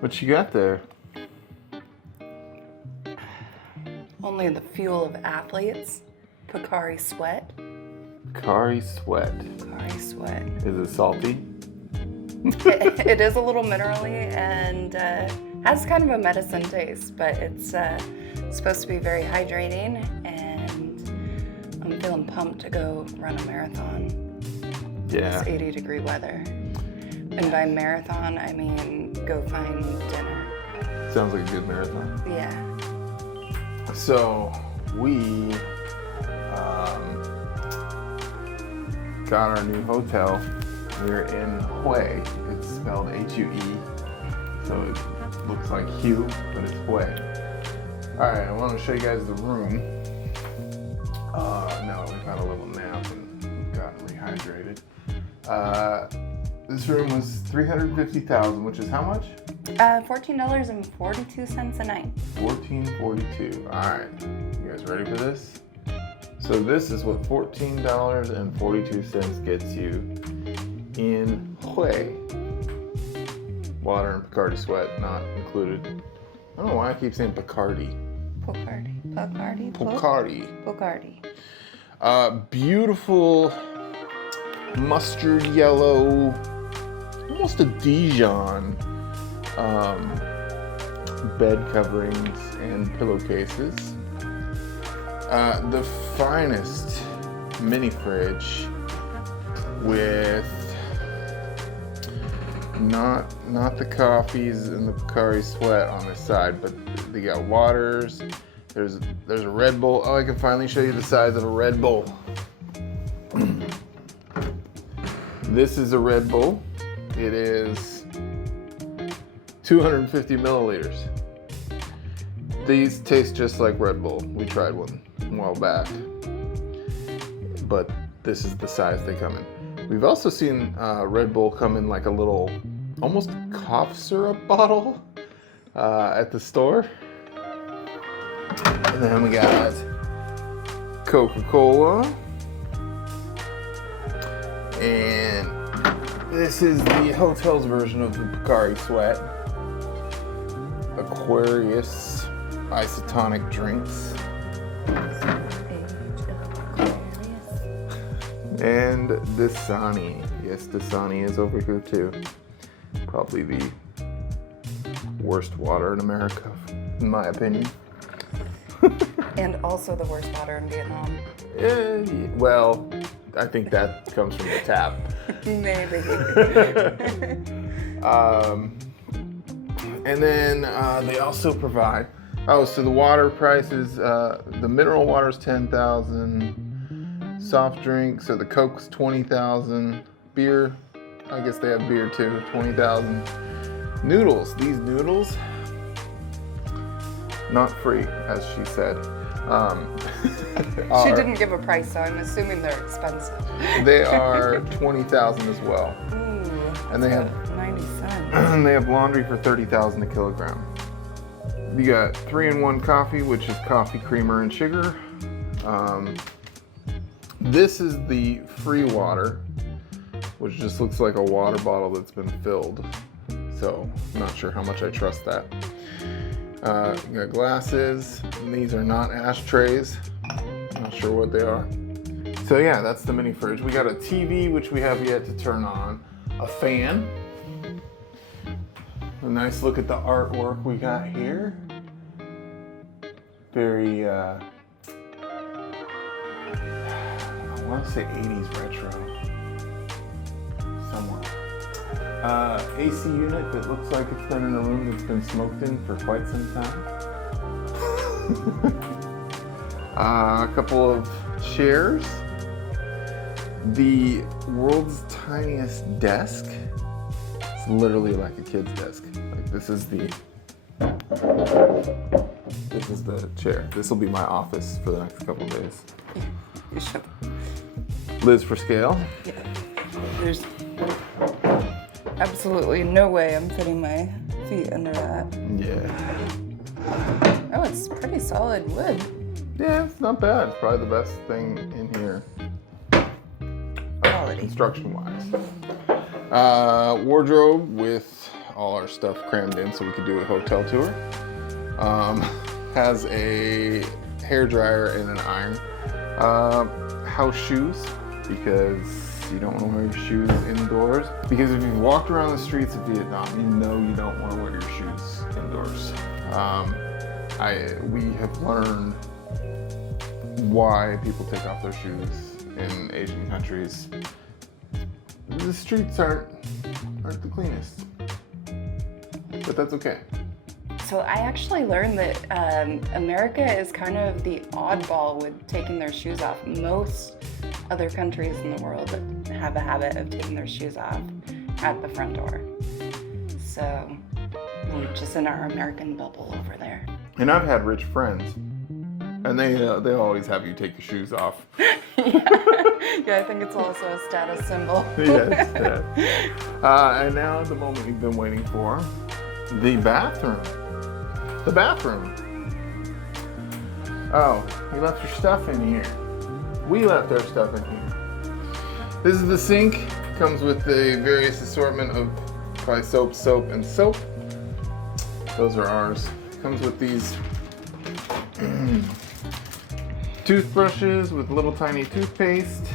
What you got there? Only the fuel of athletes. Pocari Sweat. Pocari Sweat. Pocari Sweat. Is it salty? It is a little minerally and has kind of a medicine taste, but it's supposed to be very hydrating, and I'm feeling pumped to go run a marathon. Yeah. It's 80-degree weather. And by marathon, I mean go find dinner. Sounds like a good marathon. Yeah. So we got our new hotel. We're in Hue. It's spelled H-U-E. So it looks like Hue, but it's Hue. Alright, I want to show you guys the room. No, we've had a little nap and gotten rehydrated. This room was $350,000, which is how much? $14.42 a night. $14.42. Alright, you guys ready for this? So this is what $14.42 gets you in Hue. Water and Bacardi Sweat not included. I don't know why I keep saying Bacardi. Bacardi. Beautiful mustard yellow, almost a Dijon bed coverings and pillowcases. The finest mini fridge with not the coffees and the Pocari Sweat on this side, but they got waters. There's a Red Bull. Oh, I can finally show you the size of a Red Bull. This is a Red Bull. It is 250 milliliters. These taste just like Red Bull. We tried one a while back, but this is the size they come in. We've also seen Red Bull come in like a little, almost cough syrup bottle at the store. And then we got Coca-Cola. And this is the hotel's version of the Pocari Sweat. Aquarius isotonic drinks. And Dasani. Yes, Dasani is over here too. Probably the worst water in America, in my opinion. And also the worst water in Vietnam. Well, I think that comes from the tap. Maybe. And then they also provide, so the water prices, the mineral water is $10,000, soft drinks, so the Coke's $20,000, beer, I guess they have beer too, $20,000. Noodles, these noodles, not free, as she said. She didn't give a price, so I'm assuming they're expensive. They are $20,000 as well. Ooh, And they have 90 cents. and they have laundry for $30,000 a kilogram. You got 3-in-1 coffee, which is coffee, creamer, and sugar. This is the free water, which just looks like a water bottle that's been filled. So, I'm not sure how much I trust that. You got glasses, and these are not ashtrays. Not sure what they are. So yeah, that's the mini fridge. We got a TV, which we have yet to turn on. A fan. A nice look at the artwork we got here. Very, I want to say 80s retro. Somewhat. AC unit that looks like it's been in a room that's been smoked in for quite some time. A couple of chairs. The world's tiniest desk. It's literally like a kid's desk. Like this is the chair. This will be my office for the next couple of days. You should. Liz for scale. Yeah. There's absolutely no way I'm putting my feet under that. Yeah. Oh, it's pretty solid wood. Yeah, it's not bad. It's probably the best thing in here. Quality. Construction-wise. Wardrobe with all our stuff crammed in so we could do a hotel tour. Has a hair dryer and an iron. House shoes, because you don't want to wear your shoes indoors. Because if you've walked around the streets of Vietnam, you know you don't want to wear your shoes indoors. We have learned why people take off their shoes in Asian countries. The streets aren't the cleanest, but that's okay. So I actually learned that America is kind of the oddball with taking their shoes off. Most other countries in the world have a habit of taking their shoes off at the front door. So we're just in our American bubble over there. And I've had rich friends, and they always have you take your shoes off. Yeah, I think it's also a status symbol. Yes. And now the moment you've been waiting for, the bathroom. The bathroom. Oh, you left your stuff in here. We left our stuff in here. This is the sink. Comes with a various assortment of probably soap, and soap. Those are ours. Comes with these toothbrushes with little tiny toothpaste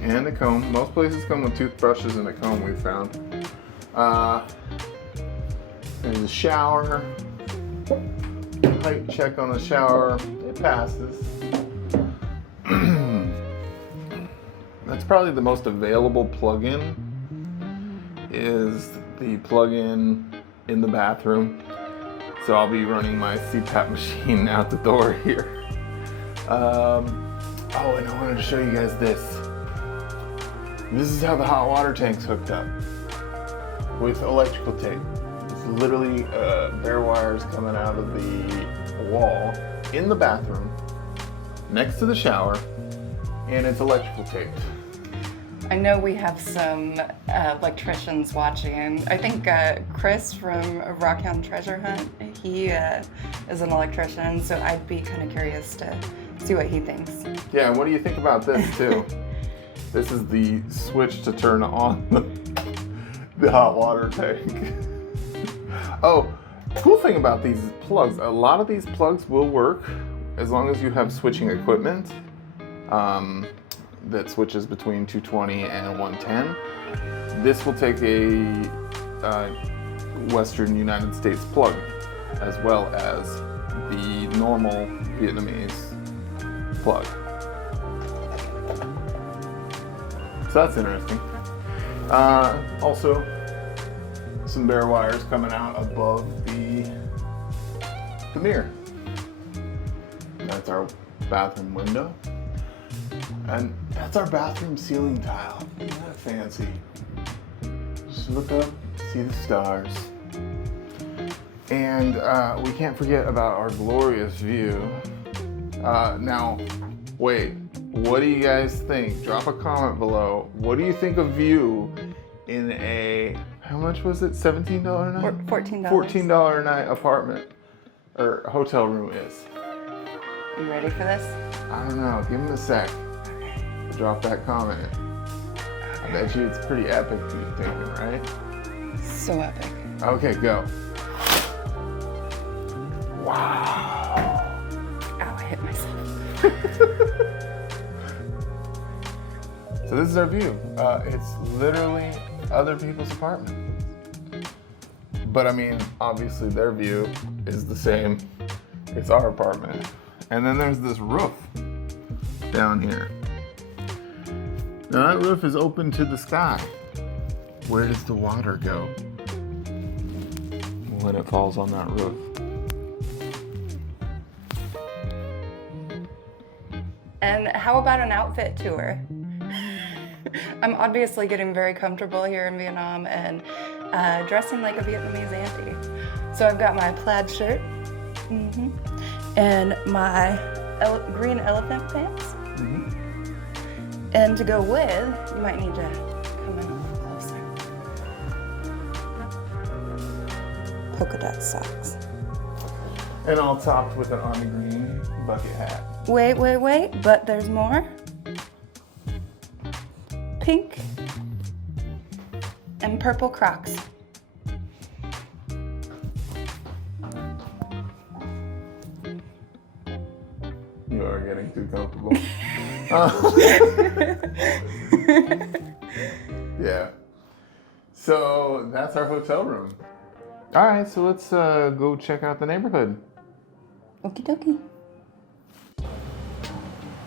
and a comb. Most places come with toothbrushes and a comb, we found. There's a shower. Height check on the shower. It passes. That's probably the most available plug-in, is the plug-in in the bathroom. So I'll be running my CPAP machine out the door here. Oh, and I wanted to show you guys this. This is how the hot water tank's hooked up, with electrical tape. It's literally bare wires coming out of the wall in the bathroom next to the shower, and it's electrical tape. I know we have some electricians watching. I think Chris from Rockhound Treasure Hunt, he is an electrician, so I'd be kind of curious to see what he thinks. Yeah, and what do you think about this too? This is the switch to turn on the hot water tank. Oh, cool thing about these plugs, a lot of these plugs will work as long as you have switching equipment that switches between 220 and 110. This will take a Western United States plug as well as the normal Vietnamese plug. So that's interesting. Also, some bare wires coming out above the mirror. That's our bathroom window. And that's our bathroom ceiling tile. Isn't that fancy? Just look up, see the stars. And we can't forget about our glorious view. Now, wait, what do you guys think? Drop a comment below. What do you think a view in a, how much was it? $17 a night? $14. $14 a night apartment or hotel room is? You ready for this? I don't know, give him a sec. Drop that comment. I bet you it's pretty epic to be thinking, right? So epic. Okay, go. Wow. Ow, I hit myself. So this is our view. It's literally other people's apartments. But I mean, obviously their view is the same. It's our apartment. And then there's this roof down here. Now that roof is open to the sky. Where does the water go when it falls on that roof? And how about an outfit tour? I'm obviously getting very comfortable here in Vietnam and dressing like a Vietnamese auntie. So I've got my plaid shirt and my green elephant pants. And to go with, you might need to come in a little closer. Polka dot socks. And all topped with an army green bucket hat. Wait, but there's more. Pink and and purple Crocs. You are getting too comfortable. Yeah. So that's our hotel room. All right, so let's go check out the neighborhood. Okie dokie.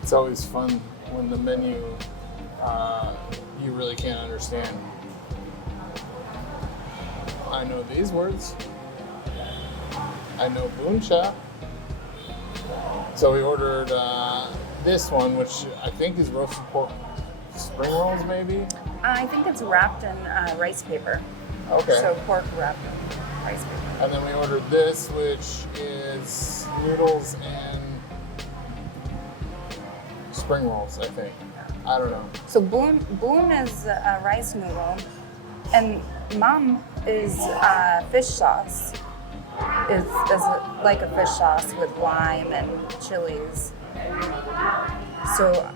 It's always fun when the menu you really can't understand. I know these words. I know buncha. So we ordered this one, which I think is roasted pork spring rolls, maybe? I think it's wrapped in rice paper. Okay. So pork wrapped in rice paper. And then we ordered this, which is noodles and spring rolls, I think. I don't know. So boon is a rice noodle, and mam is fish sauce. Is like a fish sauce with lime and chilies. So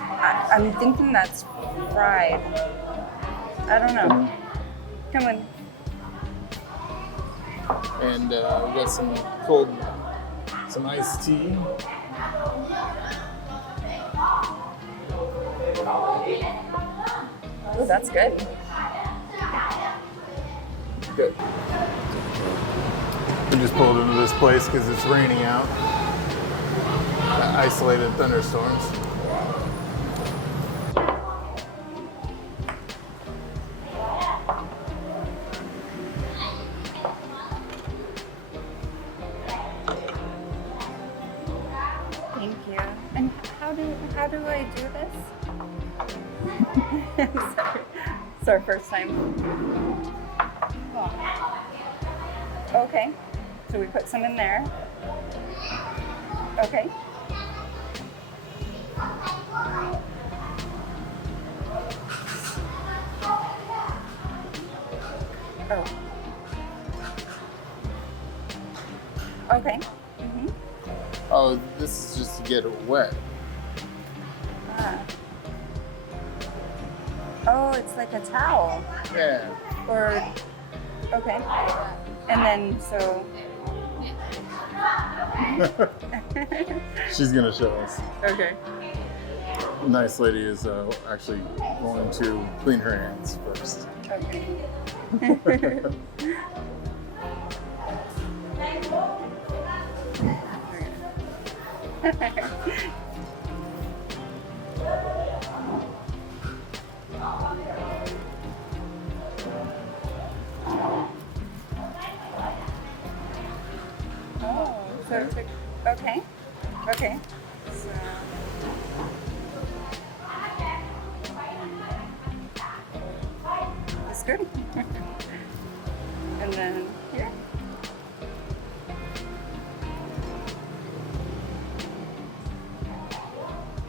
I'm thinking that's fried. I don't know. Come on. And we got some iced tea. Oh, that's good. Good. We just pulled into this place because it's raining out. Isolated thunderstorms. Thank you. And how do I do this? Sorry. It's our first time. Oh. Okay. So we put some in there. Okay. Oh. Okay. Mm-hmm. Oh, this is just to get it wet. Ah. Oh, it's like a towel. Yeah. Or, okay. And then, so. She's gonna show us. Okay. The nice lady is actually going to clean her hands first. Okay. Oh, so it's like, okay. Okay. So. That's good. And then here.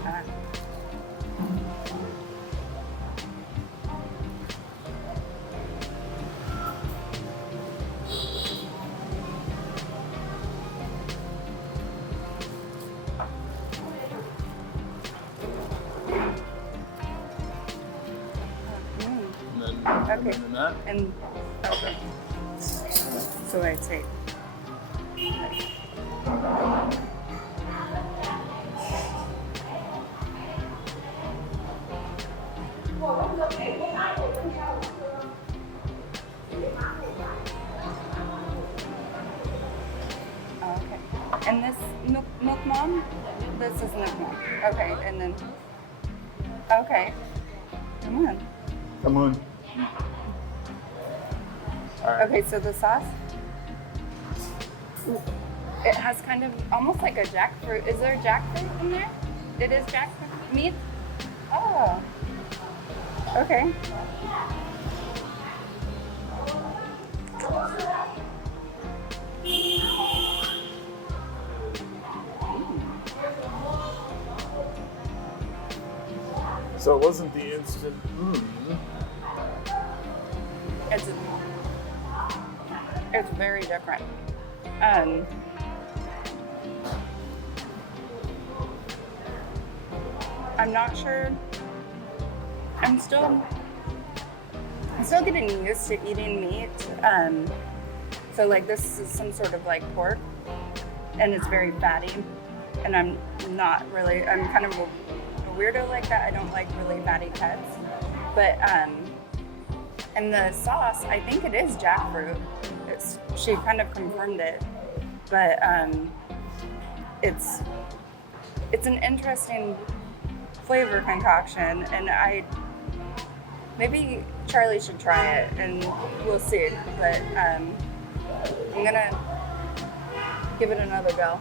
Ah. Okay. And that. And okay. So I take. Okay. And this milk mom? This is milk mom. Okay, and then. Okay. Come on. Come on. All right. Okay, so the sauce, it has kind of almost like a jackfruit. Is there jackfruit in there? It is jackfruit meat? Oh, okay. So it wasn't the instant. It's very different. I'm not sure. I'm still still getting used to eating meat. So like this is some sort of like pork, and it's very fatty. And I'm kind of a weirdo like that. I don't like really fatty cuts. But and the sauce, I think it is jackfruit. She kind of confirmed it, but it's an interesting flavor concoction, and maybe Charlie should try it, and we'll see. But I'm gonna give it another go.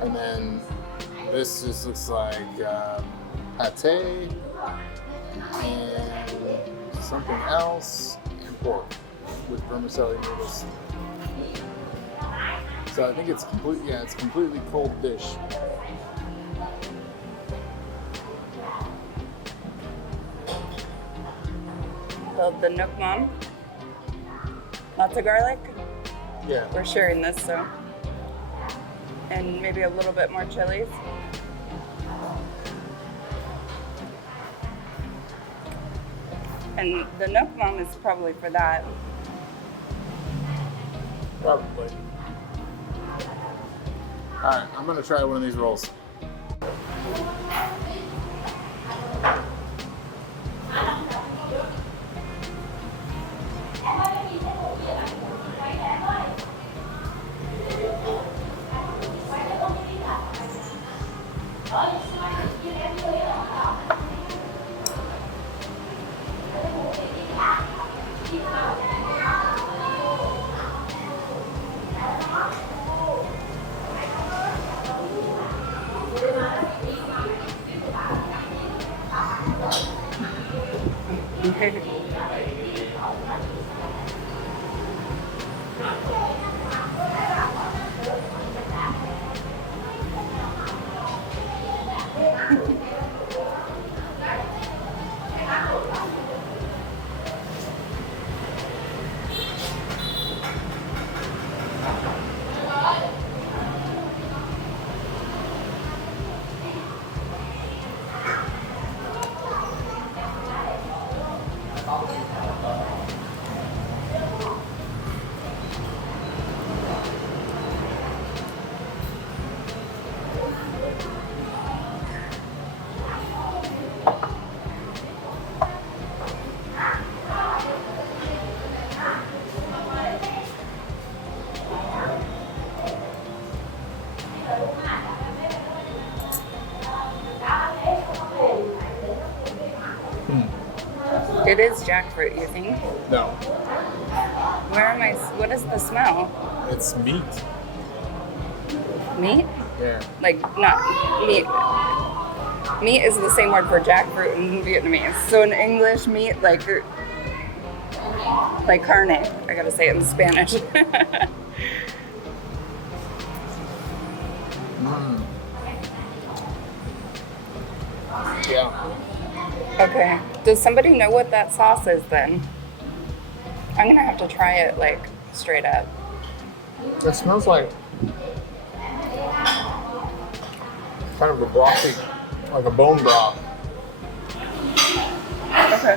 And then this just looks like pate and something else, and pork with vermicelli noodles. So I think it's completely cold dish. The Nook Mom. Lots of garlic. Yeah. We're sharing this, so. And maybe a little bit more chilies. And the Nook Mom is probably for that. Probably. All right, I'm gonna try one of these rolls. It is jackfruit, you think? No. What is the smell? It's meat. Meat? Yeah. Like, not meat. Meat is the same word for jackfruit in Vietnamese. So in English, meat, like carne. I gotta say it in Spanish. Yeah. Okay. Does somebody know what that sauce is then? I'm gonna have to try it like straight up. It smells like kind of a brothy, like a bone broth. Okay.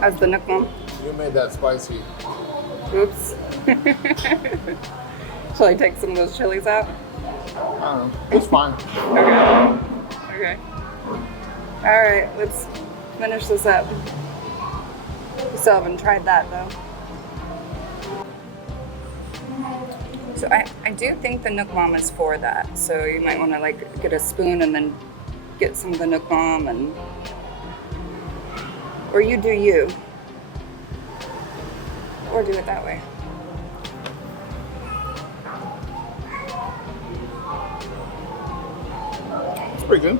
How's the Nook Mom? You made that spicy. Oops. Shall I take some of those chilies out? I don't know. It's fine. Okay. All right, let's finish this up. Still haven't tried that though. So I do think the Nook Mom is for that. So you might want to like get a spoon and then get some of the Nook Mom, and or you do you. Or do it that way. It's pretty good.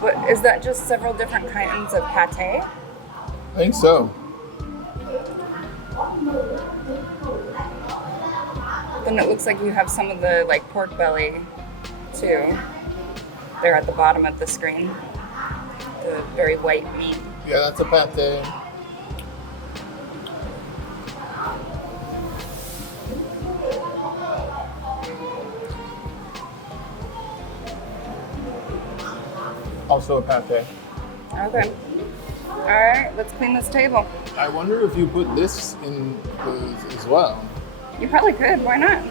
What is that? Just several different kinds of pate? I think so. Then it looks like you have some of the like pork belly too. They're at the bottom of the screen. The very white meat. Yeah, that's a pate. Also a pate. Okay. All right, let's clean this table. I wonder if you put this in as well. You probably could. Why not?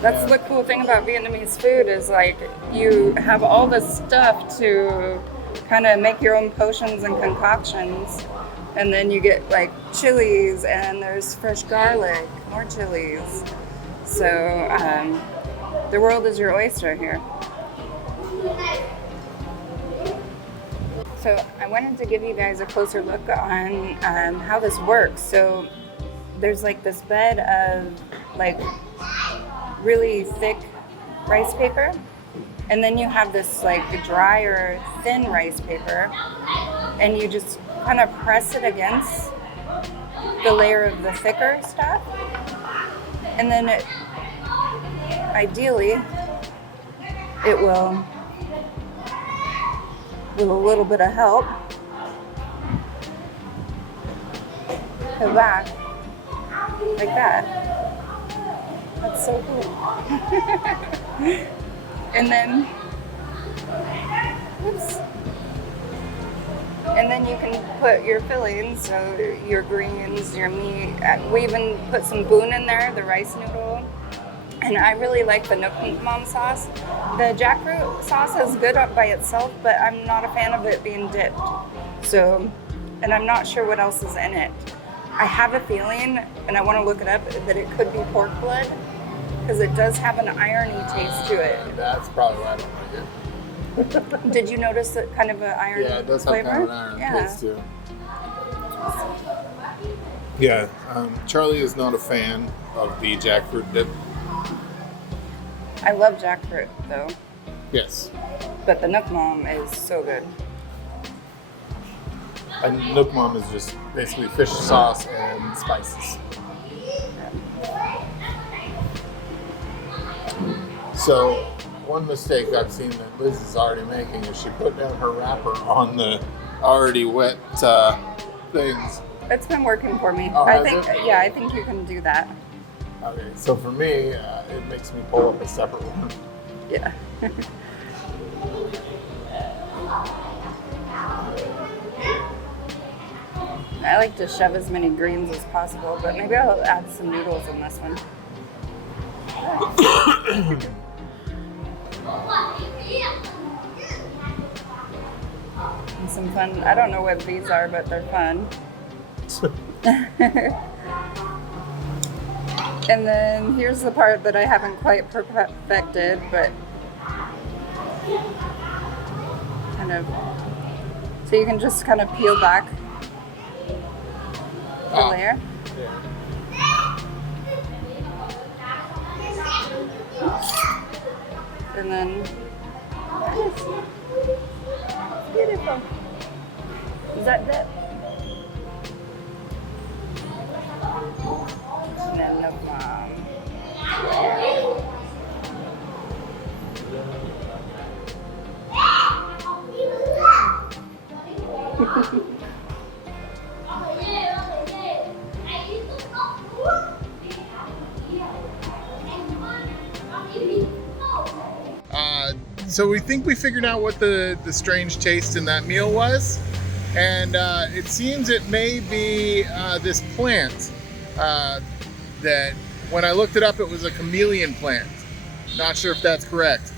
That's the cool thing about Vietnamese food is like you have all this stuff to kind of make your own potions and concoctions, and then you get like chilies and there's fresh garlic, more chilies. So the world is your oyster here. So I wanted to give you guys a closer look on how this works. So there's like this bed of like really thick rice paper, and then you have this like drier thin rice paper, and you just kind of press it against the layer of the thicker stuff, and then it ideally it will, with a little bit of help, go back like that. That's so cool. And then, oops. And then you can put your fillings, so your greens, your meat. We even put some boon in there, the rice noodle. And I really like the Nook Mom sauce. The jackfruit sauce is good by itself, but I'm not a fan of it being dipped. So, and I'm not sure what else is in it. I have a feeling, and I want to look it up, that it could be pork blood, because it does have an irony taste to it. That's probably why I don't like it. Did you notice that kind of an iron flavor? Yeah, it does have kind of an iron taste too. Yeah, Charlie is not a fan of the jackfruit dip. I love jackfruit though. Yes. But the Nook Mom is so good. And Nook Mom is just basically fish sauce and spices. So, one mistake I've seen that Liz is already making is she put down her wrapper on the already wet things. It's been working for me. Oh, I think, yeah, I think you can do that. Okay, so for me, it makes me pull up a separate one. Yeah. I like to shove as many greens as possible, but maybe I'll add some noodles in this one. And some fun, I don't know what these are, but they're fun. And then here's the part that I haven't quite perfected, but kind of, so you can just kind of peel back the layer. And then, beautiful. Is that dip? And then the mom. So we think we figured out what the strange taste in that meal was, and it seems it may be this plant that when I looked it up, it was a chameleon plant. Not sure if that's correct,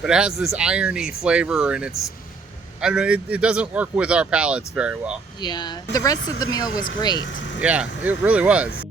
but it has this irony flavor, and it's, I don't know, it doesn't work with our palates very well. Yeah. The rest of the meal was great. Yeah, it really was.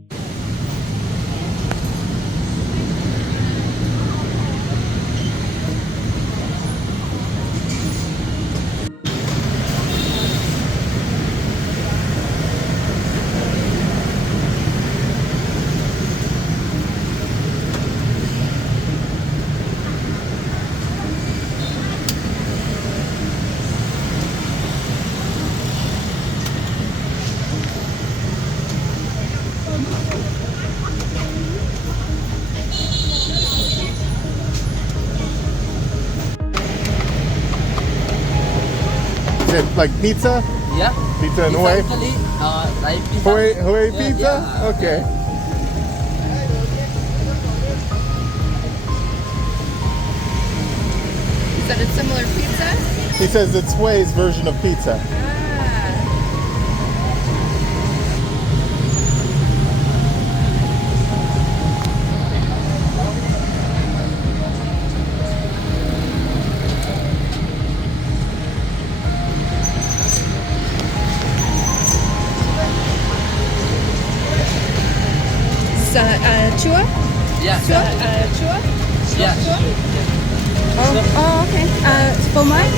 Is it like pizza? Yeah. Pizza in It's Hawaii? actually, like pizza. Hawaii Yeah, pizza? yeah. Okay. You said it's similar pizza? He says it's Hawaii's version of pizza. Chua? Yeah. Chua? Yeah. Oh, okay. For mine?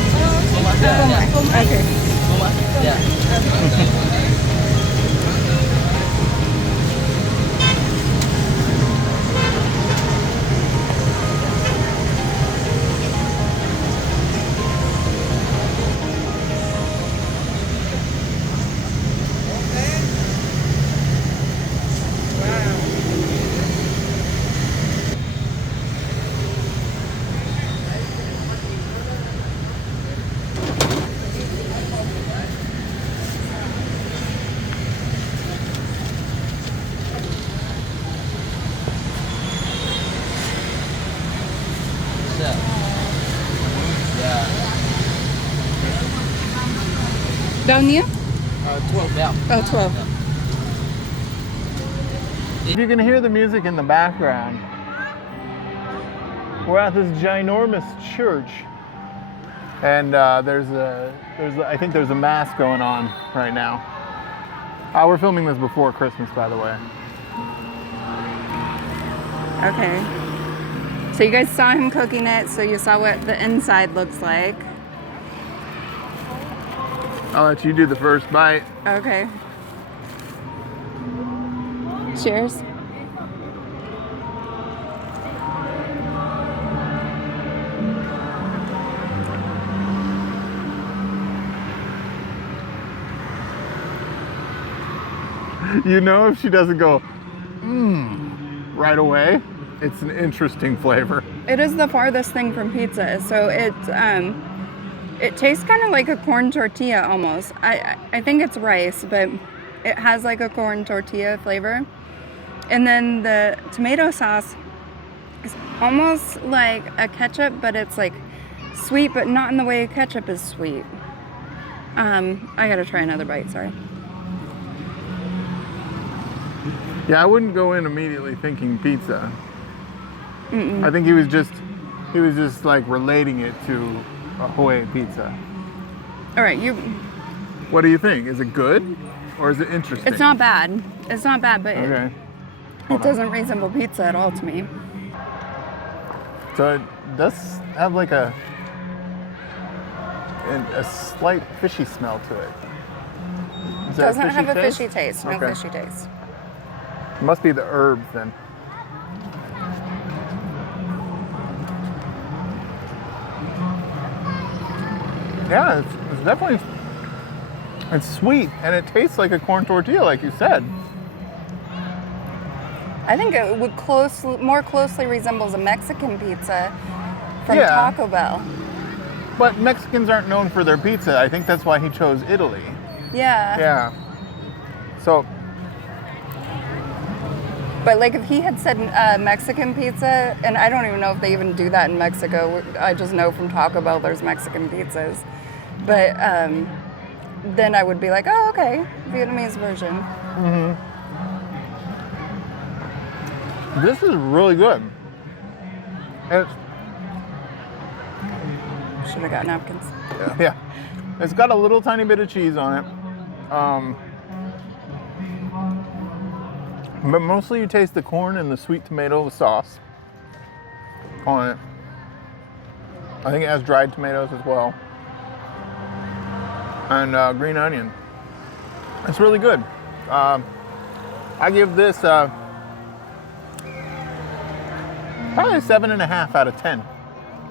Yeah. Okay. Yeah. Down here? 12 down. Oh, 12. If you can hear the music in the background, we're at this ginormous church, and I think there's a mass going on right now. We're filming this before Christmas, by the way. Okay. So you guys saw him cooking it, so you saw what the inside looks like. I'll let you do the first bite. Okay. Cheers. You know, if she doesn't go, right away, it's an interesting flavor. It is the farthest thing from pizza, so it tastes kind of like a corn tortilla almost. I think it's rice, but it has like a corn tortilla flavor. And then the tomato sauce is almost like a ketchup, but it's like sweet, but not in the way ketchup is sweet. I gotta try another bite, sorry. Yeah, I wouldn't go in immediately thinking pizza. I think he was just like relating it to a Hawaii pizza. All right, What do you think? Is it good or is it interesting? it's not bad. It's not bad, but Okay. it doesn't resemble pizza at all to me. So it does have like a slight fishy smell to it. Is that Doesn't have a taste? fishy taste. No Okay. fishy taste. It must be the herbs then. Yeah, it's definitely, it's sweet and it tastes like a corn tortilla, like you said. I think it would more closely resembles a Mexican pizza from Yeah. Taco Bell. But Mexicans aren't known for their pizza. I think that's why he chose Italy. Yeah. Yeah. So, But like if he had said Mexican pizza, and I don't even know if they even do that in Mexico. I just know from Taco Bell there's Mexican pizzas. But then I would be like, oh, okay, Vietnamese version. this is really good. Should have got napkins. Yeah. It's got a little tiny bit of cheese on it. But mostly you taste the corn and the sweet tomato sauce on it. I think it has dried tomatoes as well. And green onion. It's really good. I give this probably a 7.5 out of 10.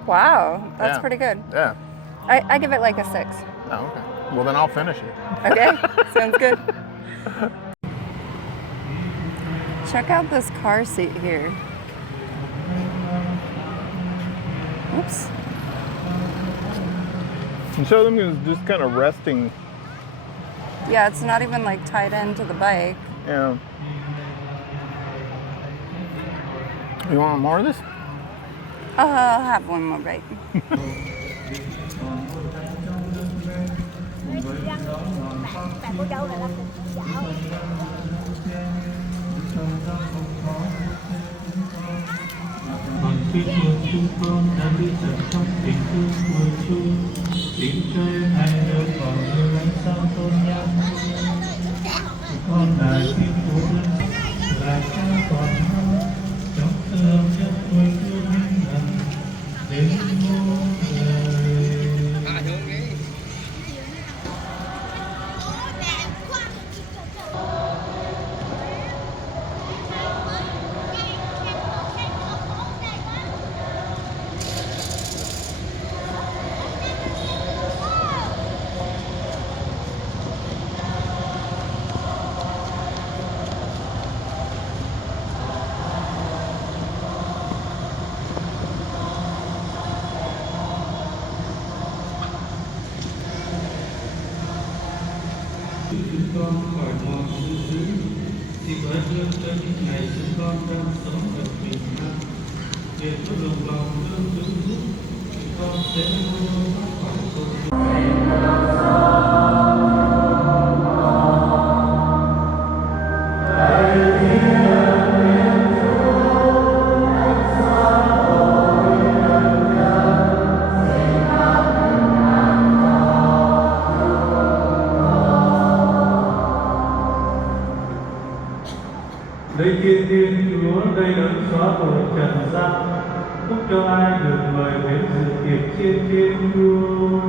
Wow, that's Yeah. pretty good. Yeah. I give it like a 6. Oh, okay. Well, then I'll finish it. Okay, sounds good. Check out this car seat here. Oops. And show them it's just kind of resting. Yeah, it's not even like tied into the bike. Yeah. You want more of this? I'll have one more bite. Bạn cô dâu này là cùng chú dạo. Tuy nhiên chúng con đã biết rằng trong tình thương của Trung, tình chơi hai đứa còn như ánh sao tôn nhau. Con là thiên của dân, là cha còn nhau, trong thương chất nuôi thương hình hằng, đến muôn đời. Chúng con khỏi mọi sự dữ, thì có dương cho những ngày chúng con đang sống được bình an. Để có đồng lòng thương cứu giúp, chúng con sẽ luôn luôn thoát khỏi tội lỗi. Đây thiên thiên Chúa, đây đấng xóa tội trần gian, phúc cho ai được mời đến dự tiệc trên thiên đua.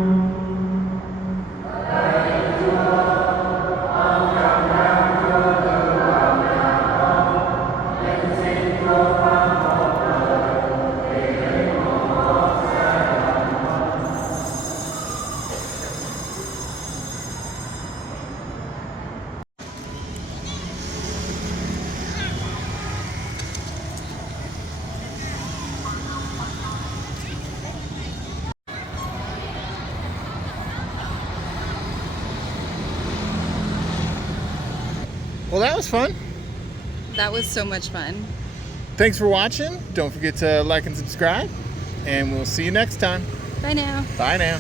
Well, that was fun. That was so much fun. Thanks for watching. Don't forget to like and subscribe, and we'll see you next time. Bye now. Bye now.